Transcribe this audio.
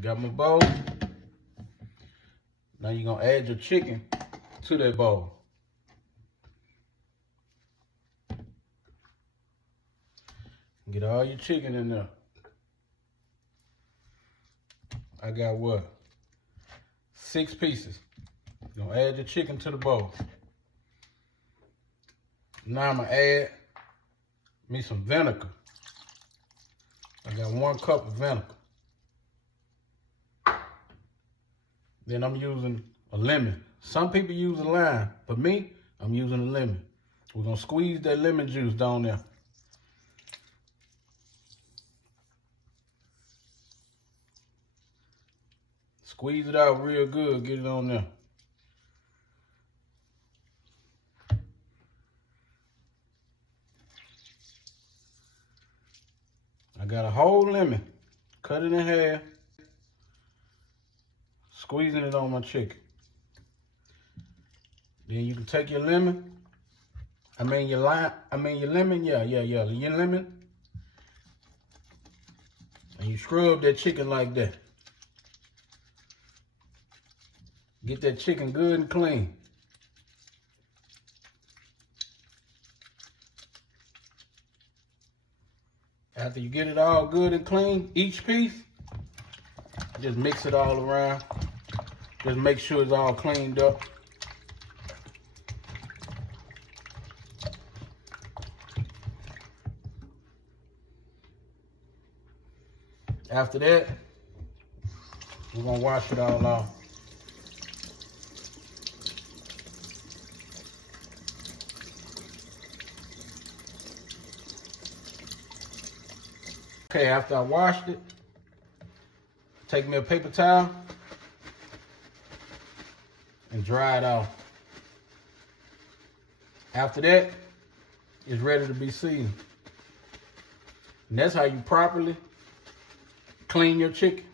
got my bowl. Now you're gonna add your chicken to that bowl. Get all your chicken in there. I got what? 6 pieces. You're gonna add your chicken to the bowl. Now I'm gonna add me some vinegar. I got 1 cup of vinegar. Then I'm using a lemon. Some people use a lime, but me, I'm using a lemon. We're gonna squeeze that lemon juice down there. Squeeze it out real good, get it on there. I got a whole lemon, cut it in half, squeezing it on my chicken. Then you can take your lemon, your lemon, your lemon, and you scrub that chicken like that. Get that chicken good and clean. After you get it all good and clean, each piece, just mix it all around. Just make sure it's all cleaned up. After that, we're gonna wash it all off. Okay, after I washed it, take me a paper towel and dry it off. After that, it's ready to be seasoned. And that's how you properly clean your chicken.